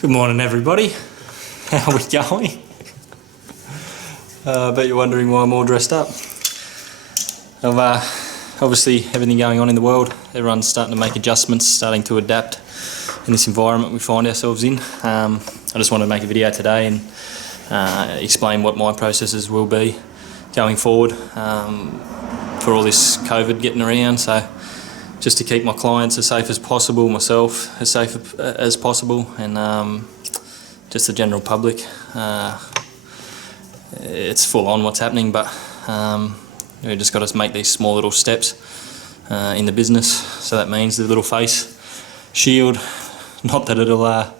Good morning, everybody. How are we going? I bet you're wondering why I'm all dressed up. Obviously, everything going on in the world, everyone's starting to make adjustments, starting to adapt in this environment we find ourselves in. I just wanted to make a video today and explain what my processes will be going forward for all this COVID getting around. So, just to keep my clients as safe as possible, myself as safe as possible, and just the general public. It's full on what's happening, but we just got to make these small little steps in the business. So that means the little face shield, not that it'll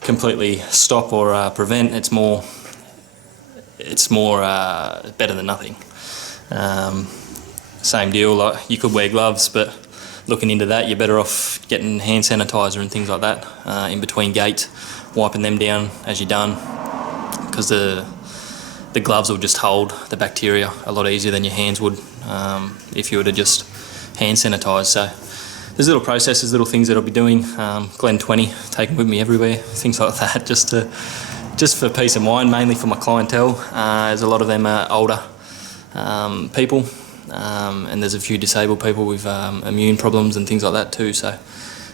completely stop or prevent. It's more better than nothing. Same deal, like you could wear gloves, but looking into that, you're better off getting hand sanitizer and things like that in between gates, wiping them down as you're done, because the gloves will just hold the bacteria a lot easier than your hands would if you were to just hand sanitize. So there's little processes, little things that I'll be doing. Glen 20, taking with me everywhere, things like that, just for peace of mind, mainly for my clientele, as a lot of them are older people. And there's a few disabled people with immune problems and things like that too, so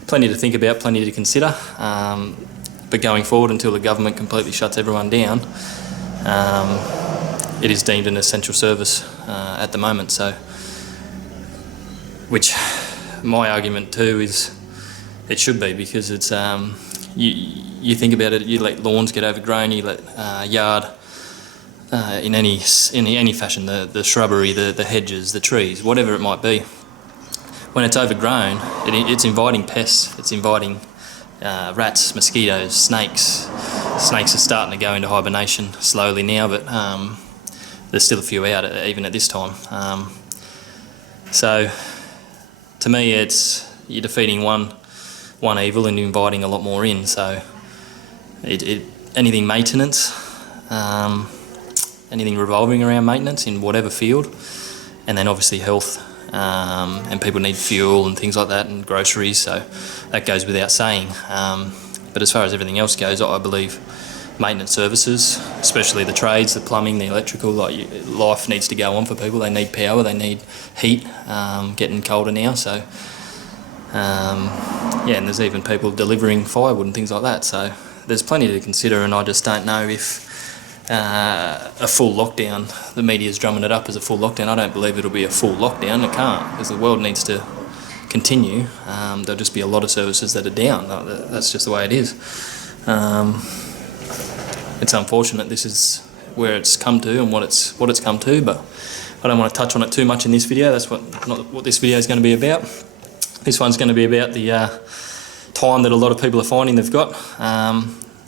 plenty to think about, plenty to consider, but going forward, until the government completely shuts everyone down, it is deemed an essential service at the moment. So, which my argument too is it should be, because it's you think about it, you let lawns get overgrown, you let yard in any fashion, the shrubbery, the hedges, the trees, whatever it might be. When it's overgrown, it's inviting pests. It's inviting rats, mosquitoes, snakes. Snakes are starting to go into hibernation slowly now, but there's still a few out even at this time. So to me, you're defeating one evil and inviting a lot more in. So anything maintenance. Anything revolving around maintenance in whatever field, and then obviously health, and people need fuel and things like that, and groceries, so that goes without saying. But as far as everything else goes, I believe maintenance services, especially the trades, the plumbing, the electrical, life needs to go on for people. They need power, they need heat, getting colder now, so yeah, and there's even people delivering firewood and things like that, so there's plenty to consider. And I just don't know if a full lockdown, the media's drumming it up as a full lockdown. I don't believe it'll be a full lockdown. It can't, because the world needs to continue. There'll just be a lot of services that are down. That's just the way it is. It's unfortunate this is where it's come to and what it's come to, but I don't want to touch on it too much in this video. That's not what this video is going to be about. This one's going to be about the time that a lot of people are finding they've got.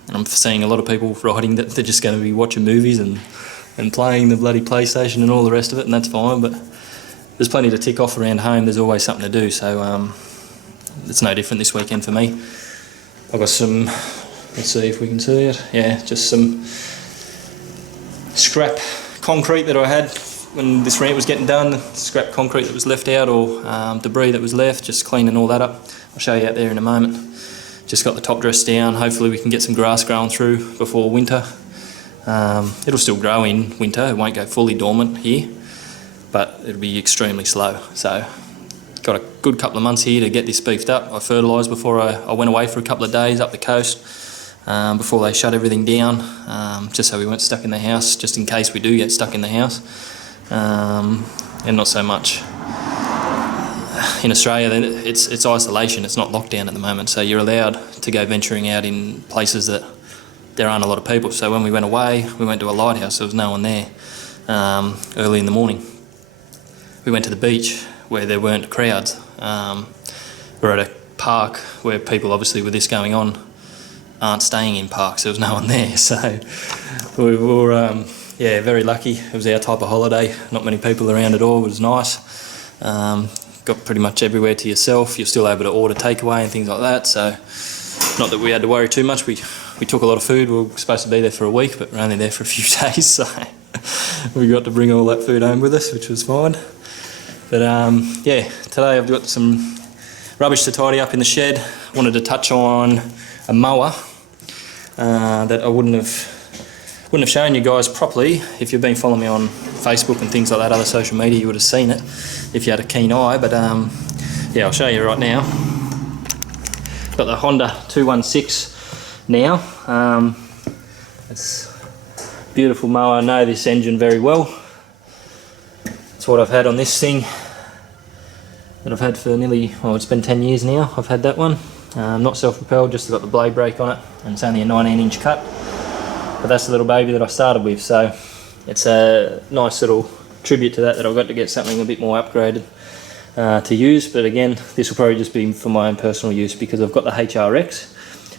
And I'm seeing a lot of people writing that they're just going to be watching movies and playing the bloody PlayStation and all the rest of it, and that's fine, but there's plenty to tick off around home. There's always something to do, so it's no different this weekend for me. I've got some, let's see if we can see it, yeah, just some scrap concrete that I had when this rant was getting done, scrap concrete that was left out, or debris that was left, just cleaning all that up. I'll show you out there in a moment. Just got the top dress down. Hopefully we can get some grass growing through before winter. It'll still grow in winter. It won't go fully dormant here, but it'll be extremely slow. So got a good couple of months here to get this beefed up. I fertilised before I went away for a couple of days up the coast before they shut everything down, just so we weren't stuck in the house, just in case we do get stuck in the house. And not so much in Australia, then it's isolation, it's not lockdown at the moment, so you're allowed to go venturing out in places that there aren't a lot of people. So when we went away, we went to a lighthouse, there was no one there early in the morning. We went to the beach where there weren't crowds. We're at a park where people, obviously with this going on, aren't staying in parks, there was no one there, so we were yeah, very lucky. It was our type of holiday, not many people around at all, it was nice. Got pretty much everywhere to yourself. You're still able to order takeaway and things like that, so not that we had to worry too much. We took a lot of food. We were supposed to be there for a week, but we're only there for a few days, so we got to bring all that food home with us, which was fine. But yeah, today I've got some rubbish to tidy up in the shed. Wanted to touch on a mower that I wouldn't have shown you guys properly. If you've been following me on Facebook and things like that, other social media, you would have seen it if you had a keen eye. But yeah, I'll show you right now. Got the Honda 216 now. It's a beautiful mower. I know this engine very well. It's what I've had on this thing that I've had for nearly, well, it's been 10 years now. I've had that one. Not self-propelled, just got the blade brake on it, and it's only a 19-inch cut. But that's the little baby that I started with, so it's a nice little tribute to that I've got to get something a bit more upgraded to use. But again, this will probably just be for my own personal use, because I've got the HRX,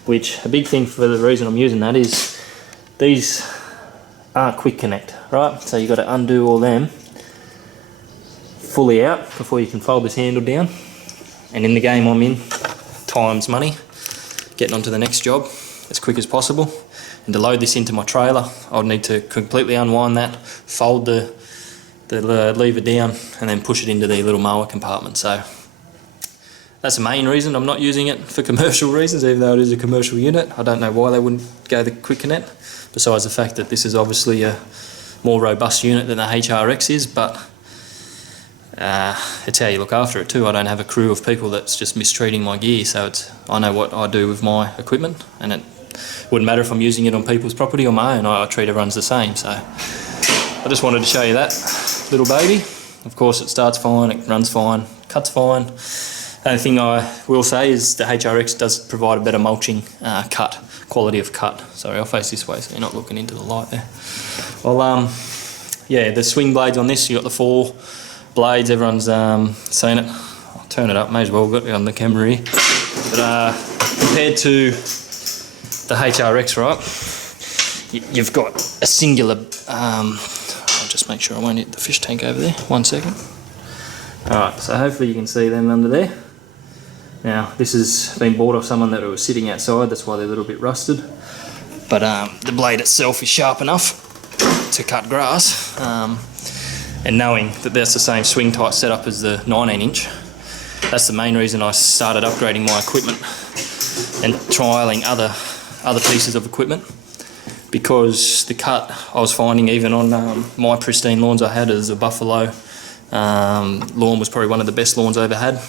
which a big thing for the reason I'm using that is these aren't quick connect, right? So you've got to undo all them fully out before you can fold this handle down. And in the game I'm in, time's money, getting on to the next job as quick as possible. And to load this into my trailer, I'll need to completely unwind that, fold the lever down, and then push it into the little mower compartment. So that's the main reason I'm not using it for commercial reasons, even though it is a commercial unit. I don't know why they wouldn't go the quick connect, besides the fact that this is obviously a more robust unit than the HRX is, but it's how you look after it too. I don't have a crew of people that's just mistreating my gear, so I know what I do with my equipment, and it wouldn't matter if I'm using it on people's property or my own. I treat everyone's the same. So I just wanted to show you that little baby. Of course it starts fine, it runs fine, cuts fine. The only thing I will say is the HRX does provide a better mulching quality of cut. Sorry, I'll face this way so you're not looking into the light there. Well, yeah, the swing blades on this, you got the 4 blades, everyone's seen it. I'll turn it up, may as well, got it on the camera here. But compared to the HRX, right, you've got a singular, I'll just make sure I won't hit the fish tank over there, 1 second. Alright, so hopefully you can see them under there. Now, this has been bought off someone that was sitting outside, that's why they're a little bit rusted. But the blade itself is sharp enough to cut grass. And knowing that that's the same swing type setup as the 19-inch, that's the main reason I started upgrading my equipment and trialling other pieces of equipment, because the cut I was finding even on my pristine lawns I had as a buffalo lawn was probably one of the best lawns I ever had.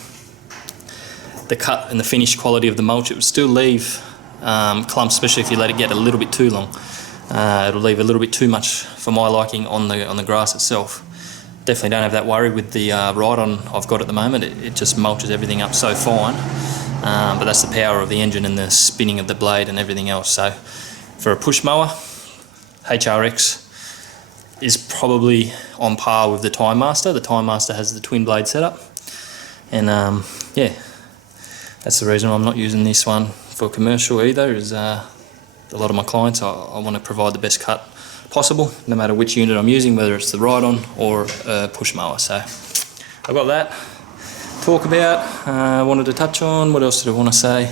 The cut and the finish quality of the mulch, it would still leave clumps, especially if you let it get a little bit too long. It'll leave a little bit too much for my liking on the grass itself. Definitely don't have that worry with the ride-on I've got at the moment. It just mulches everything up so fine. But that's the power of the engine and the spinning of the blade and everything else. So for a push mower, HRX is probably on par with the Time Master. The Time Master has the twin blade setup, and yeah, that's the reason I'm not using this one for commercial either. Is a lot of my clients, I want to provide the best cut possible, no matter which unit I'm using, whether it's the ride-on or a push mower. So I've got that to talk about. I wanted to touch on, what else did I want to say?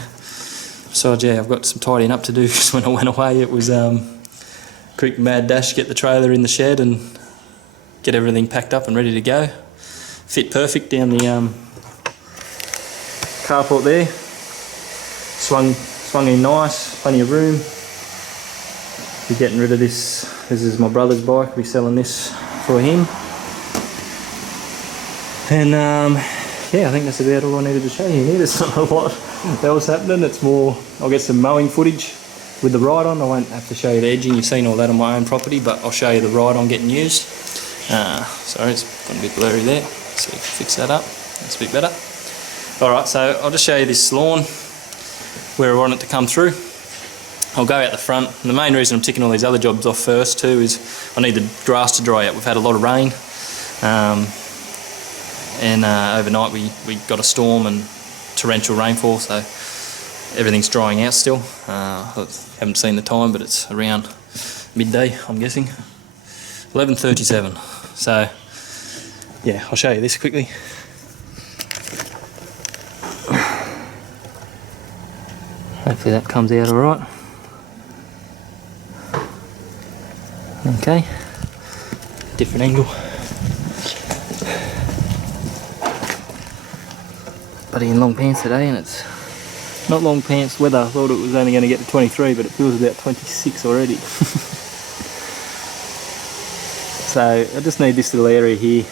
Besides, yeah, I've got some tidying up to do, because when I went away it was quick mad dash, get the trailer in the shed and get everything packed up and ready to go. Fit perfect down the carport there. Swung in nice, plenty of room. Be getting rid of this. This is my brother's bike. We're selling this for him. And yeah, I think that's about all I needed to show you here. There's not a lot else happening. It's more, I'll get some mowing footage with the ride-on. I won't have to show you the edging. You've seen all that on my own property, but I'll show you the ride-on getting used. Sorry, it's got a bit blurry there. So fix that up. That's a bit better. Alright, so I'll just show you this lawn where I want it to come through. I'll go out the front. And the main reason I'm ticking all these other jobs off first too is I need the grass to dry out. We've had a lot of rain, and overnight we got a storm and torrential rainfall, so everything's drying out still. I haven't seen the time, but it's around midday, I'm guessing. 11:37. So yeah, I'll show you this quickly. Hopefully that comes out alright. Okay, different angle. Buddy in long pants today, and it's Not long pants weather. I thought it was only going to get to 23, but it feels about 26 already. So I just need this little area here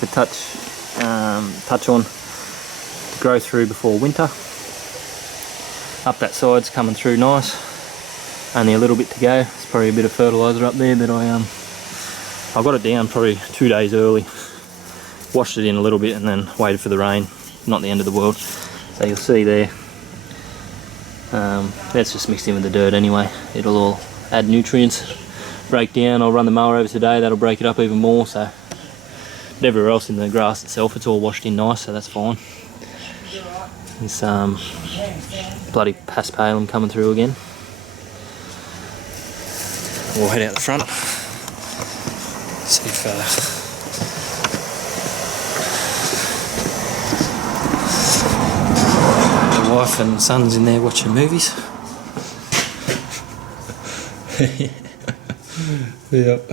to touch on, to grow through before winter. Up that side's coming through nice. Only a little bit to go. There's probably a bit of fertiliser up there that I got it down probably 2 days early. Washed it in a little bit and then waited for the rain. Not the end of the world. So you'll see there. That's just mixed in with the dirt anyway. It'll all add nutrients, break down. I'll run the mower over today. That'll break it up even more. So everywhere else in the grass itself, it's all washed in nice. So that's fine. This bloody paspalum coming through again. We'll head out the front, see if the wife and son's in there watching movies. Yep.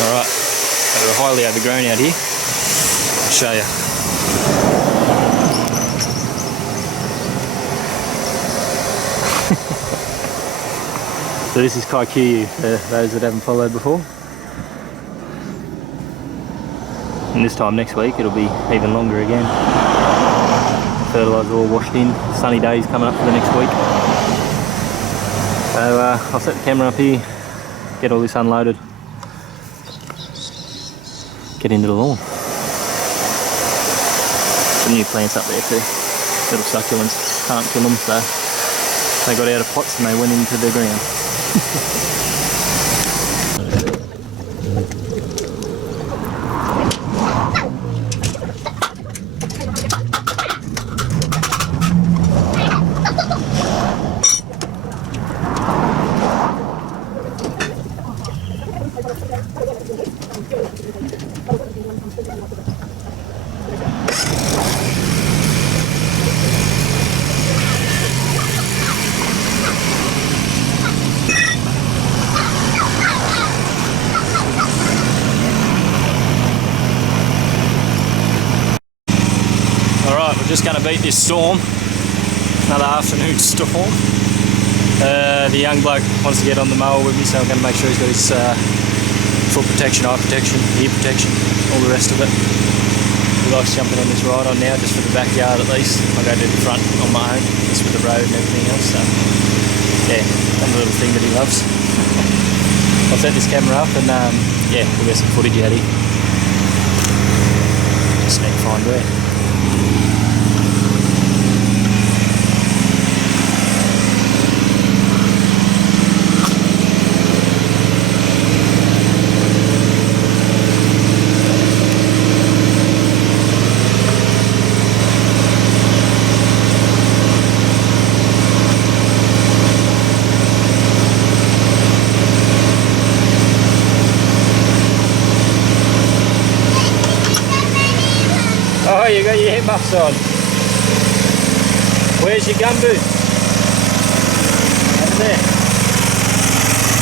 Alright, so we're highly overgrown out here. I'll show you. So this is Kikuyu, for those that haven't followed before. And this time next week it'll be even longer again. Fertiliser all washed in, sunny days coming up for the next week. So I'll set the camera up here, get all this unloaded, get into the lawn. Some new plants up there too, little succulents, can't kill them, so they got out of pots and they went into the ground. Just going to beat this storm, another afternoon storm. The young bloke wants to get on the mower with me, so I'm going to make sure he's got his foot protection, eye protection, ear protection, all the rest of it. He likes jumping on this ride on now, just for the backyard at least. I go to the front on my own, just for the road and everything else. So yeah, another little thing that he loves. I'll set this camera up and yeah, we'll get some footage out here. Just need to find where. Oh, you got your hip muffs on. Where's your gumboots? Over there.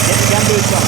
Get the gumboots on.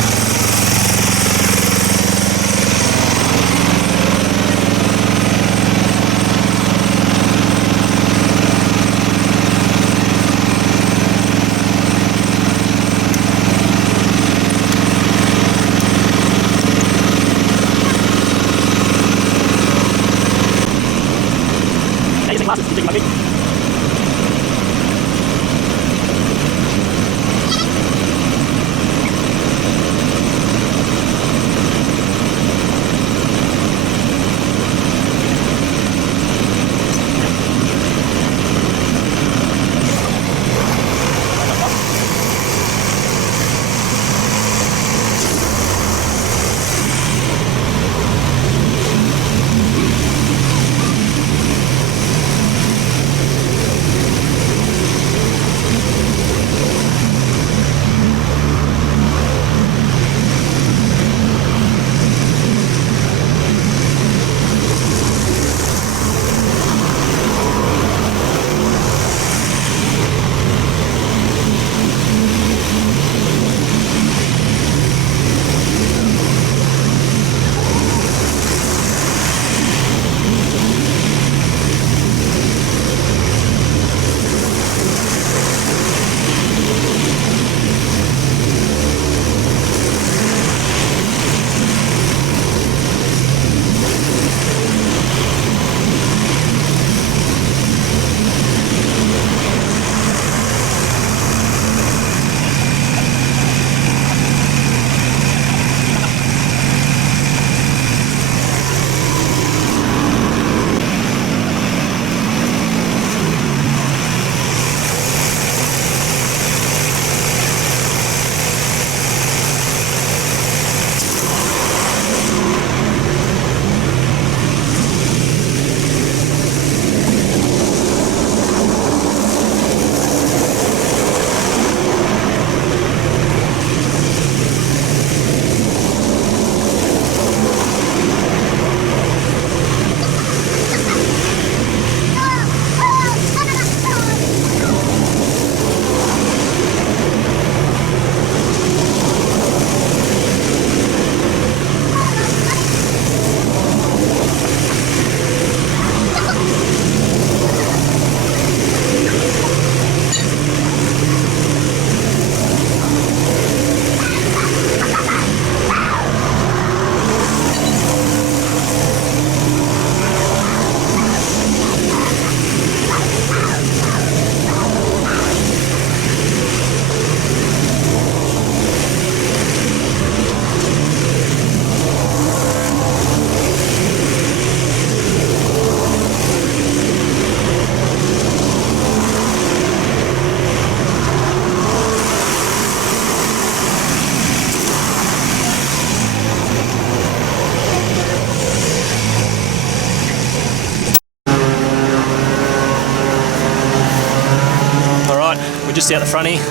just out the front here.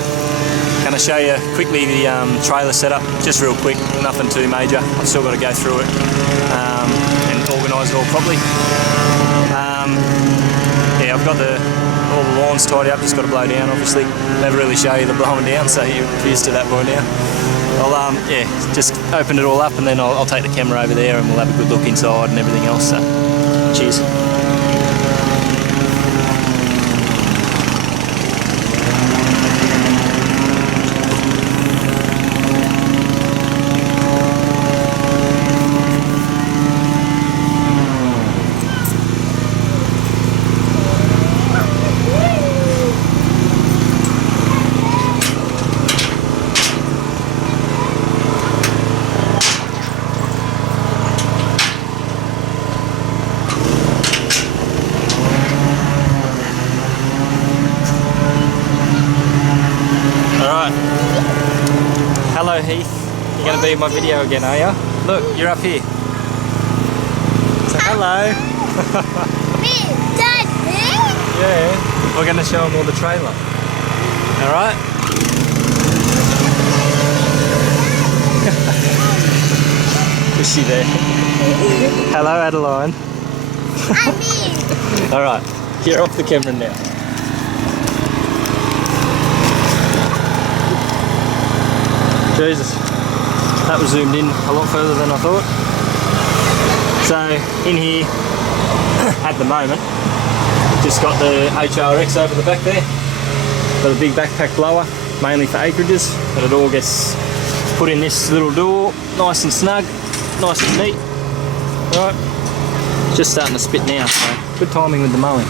Going to show you quickly the trailer setup, just real quick, nothing too major. I've still got to go through it and organise it all properly. Yeah, I've got all the lawns tidy up, just got to blow down obviously. Never really show you the blowing down, so you're used to that by now. I'll yeah, just open it all up and then I'll take the camera over there and we'll have a good look inside and everything else, so cheers. Hello Heath, you're going to be in my video again, are you? Look, you're up here. So hello. Me, Dad, me? Yeah, we're going to show them all the trailer. Alright? Is she there? Hello Adeline. I'm me. Alright, you're off the camera now. Jesus, that was zoomed in a lot further than I thought. So in here, at the moment, just got the HRX over the back there. Got a big backpack blower, mainly for acreages, but it all gets put in this little door, nice and snug, nice and neat. Right, just starting to spit now, so good timing with the mowing.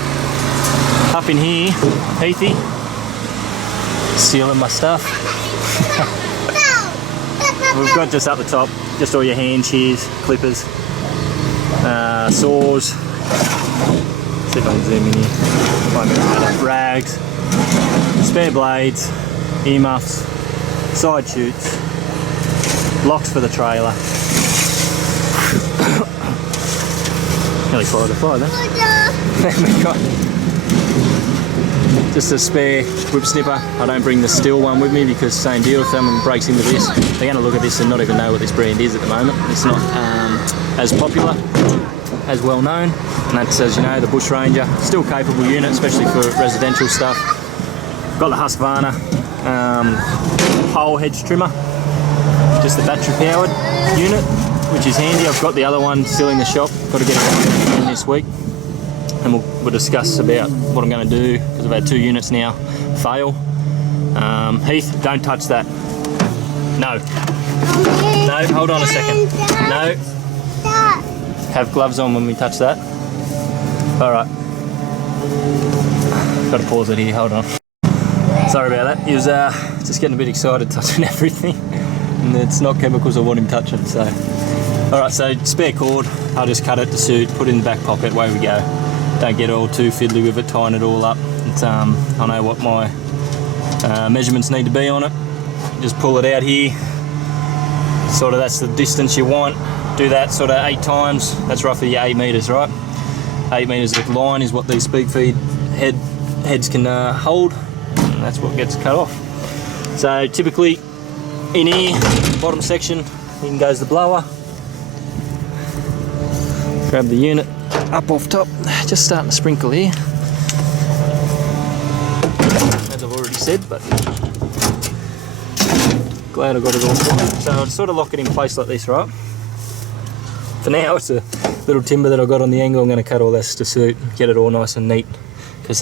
Up in here, Heathy, stealing my stuff. We've got just up the top, just all your hand shears, clippers, saws, see if I can zoom in here, rags, spare blades, earmuffs, side shoots, locks for the trailer. Nearly followed the fly then. Then we got just a spare whip snipper. I don't bring the steel one with me because same deal, if someone breaks into this, they're going to look at this and not even know what this brand is at the moment. It's not as popular, as well known, and that's, as you know, the Bush Ranger. Still capable unit, especially for residential stuff. Got the Husqvarna pole hedge trimmer, just the battery powered unit, which is handy. I've got the other one still in the shop, got to get it in this week. And we'll discuss about what I'm going to do, because I've had 2 units now fail. Heath, don't touch that. No. No, hold on a second. No. Have gloves on when we touch that. Alright. Got to pause it here, hold on. Sorry about that. He was just getting a bit excited touching everything. And it's not chemicals I want him touching, so. Alright, so spare cord. I'll just cut it to suit, put it in the back pocket, away we go. Don't get all too fiddly with it, tying it all up. It's, I know what my measurements need to be on it. Just pull it out here. Sort of that's the distance you want. Do that sort of 8 times. That's roughly 8 metres, right? 8 metres of line is what these speed feed heads can hold. And that's what gets cut off. So typically in here, bottom section, in goes the blower. Grab the unit up off top, just starting to sprinkle here, as I've already said, but glad I got it all sorted. So I'd sort of lock it in place like this, right? For now it's a little timber that I got on the angle. I'm going to cut all this to suit, get it all nice and neat, because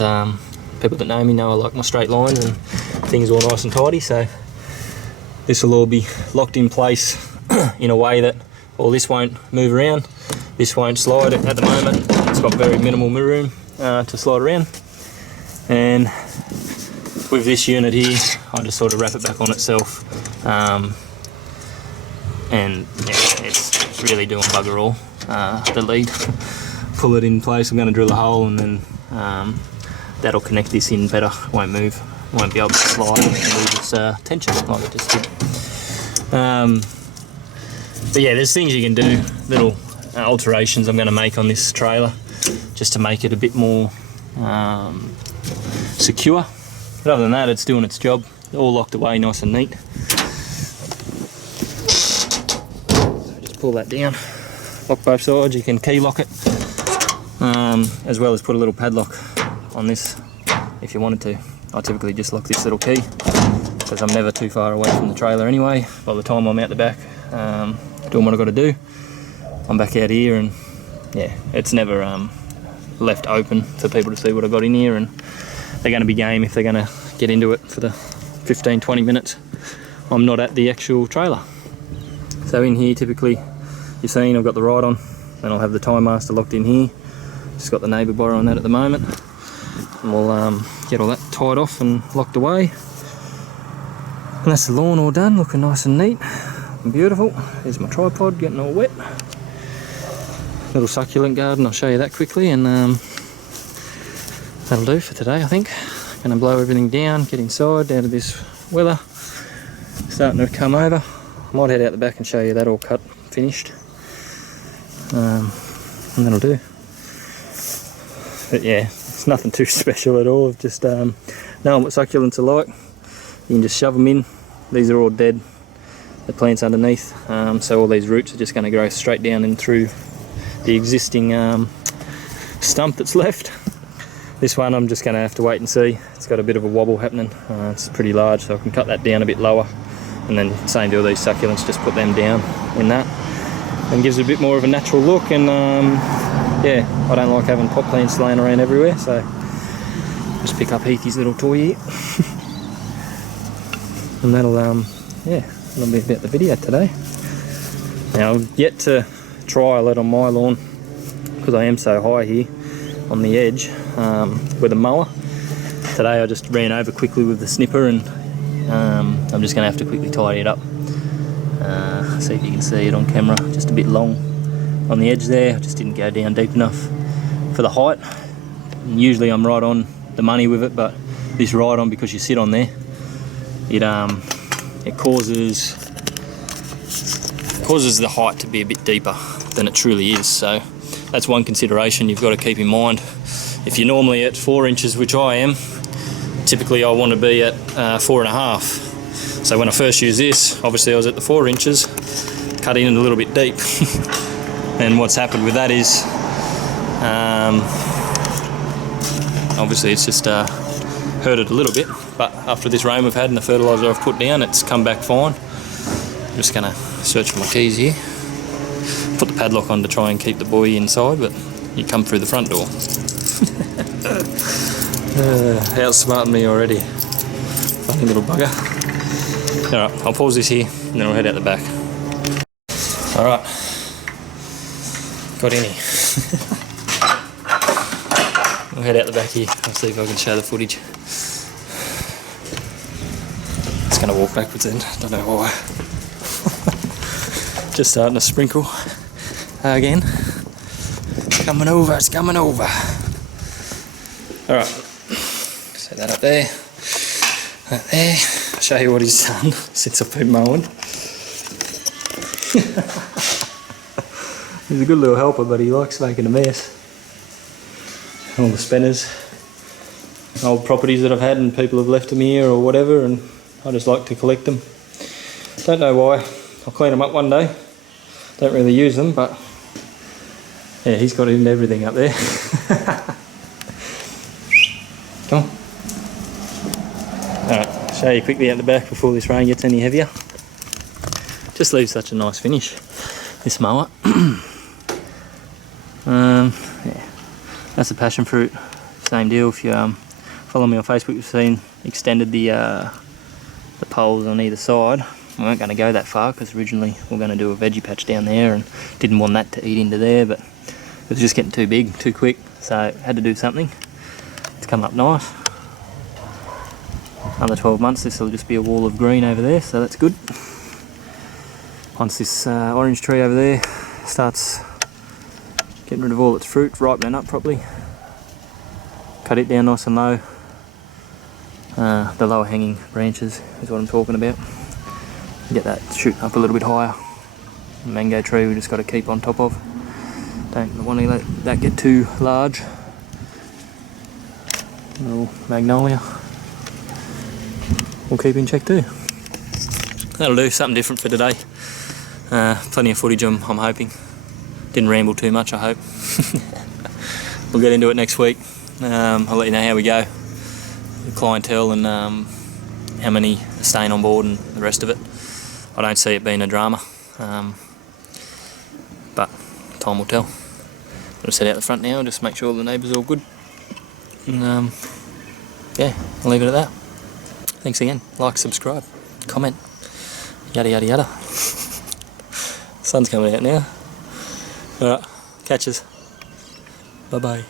people that know me know I like my straight lines and things all nice and tidy. So this will all be locked in place in a way that all this won't move around. This won't slide at the moment. It's got very minimal room to slide around. And with this unit here, I just sort of wrap it back on itself. And yeah, it's really doing bugger all. The lead, pull it in place. I'm going to drill a hole and then that'll connect this in better. Won't move. Won't be able to slide and lose its tension like it just did. But yeah, there's things you can do, little alterations I'm going to make on this trailer just to make it a bit more secure. But other than that, it's doing its job. All locked away nice and neat. So just pull that down, lock both sides. You can key lock it, as well as put a little padlock on this if you wanted to. I typically just lock this little key because I'm never too far away from the trailer anyway. By the time I'm out the back doing what I've got to do, I'm back out here, and yeah, it's never left open for people to see what I've got in here, and they're going to be game if they're going to get into it for the 15-20 minutes I'm not at the actual trailer. So in here typically you've seen I've got the ride on, and I'll have the Time Master locked in here. Just got the neighbour borrow on that at the moment, and we'll get all that tied off and locked away. And that's the lawn all done, looking nice and neat and beautiful. There's my tripod getting all wet. Little succulent garden, I'll show you that quickly, and that'll do for today I think. Gonna blow everything down, get inside out of this weather. Starting to come over. I might head out the back and show you that all cut, finished. And that'll do. But yeah, it's nothing too special at all. Just knowing what succulents are like. You can just shove them in. These are all dead. The plants underneath. So all these roots are just going to grow straight down in through the existing stump that's left. This one I'm just going to have to wait and see. It's got a bit of a wobble happening. It's pretty large, so I can cut that down a bit lower. And then same to all these succulents, just put them down in that. And gives it a bit more of a natural look, and yeah, I don't like having pot plants laying around everywhere, so just pick up Heathy's little toy here. And that'll yeah, that'll be about the video today. Now I've yet to trial it on my lawn because I am so high here on the edge with a mower. Today I just ran over quickly with the snipper, and I'm just going to have to quickly tidy it up. See if you can see it on camera, just a bit long on the edge there. I just didn't go down deep enough for the height. And usually I'm right on the money with it, but this ride on, because you sit on there, it causes the height to be a bit deeper than it truly is. So that's one consideration you've got to keep in mind. If you're normally at 4 inches, which I am, typically I want to be at 4.5. So when I first used this, obviously I was at the 4 inches, cut in a little bit deep. And what's happened with that is, obviously it's just hurt it a little bit, but after this rain we've had and the fertiliser I've put down, it's come back fine. I'm just going to search for my keys here. Put the padlock on to try and keep the boy inside, but you come through the front door. Outsmarting me already. Funny little bugger. Alright, I'll pause this here and then I'll head out the back. Alright, got in here. I'll head out the back here. I'll see if I can show the footage. It's going to walk backwards then, don't know why. Just starting to sprinkle again. It's coming over, it's coming over. Alright, set that up there. That there. I'll show you what he's done since I've been mowing. He's a good little helper, but he likes making a mess. All the spinners, old properties that I've had and people have left them here or whatever, and I just like to collect them. Don't know why. I'll clean them up one day. Don't really use them, but yeah, he's got into everything up there. Come on. Alright, I'll show you quickly out the back before this rain gets any heavier. Just leaves such a nice finish, this mower. Yeah, that's a passion fruit. Same deal. If you follow me on Facebook, you've seen extended the poles on either side. We weren't going to go that far because originally we were going to do a veggie patch down there and didn't want that to eat into there, but it was just getting too big, too quick, so had to do something. It's come up nice. Another 12 months this will just be a wall of green over there, so that's good. Once this orange tree over there starts getting rid of all its fruit, ripening up properly, cut it down nice and low. The lower hanging branches is what I'm talking about. Get that shooting up a little bit higher. The mango tree we just got to keep on top of. Don't want to let that get too large. Little magnolia. we'll keep in check too. That'll do, something different for today. Plenty of footage I'm hoping. Didn't ramble too much, I hope. We'll get into it next week. I'll let you know how we go, the clientele and how many are staying on board and the rest of it. I don't see it being a drama, but time will tell. I'm going to set out the front now, just make sure the neighbours are all good. And yeah, I'll leave it at that. Thanks again. Like, subscribe, comment, yada yada yada. Sun's coming out now. Alright, catches. Bye bye.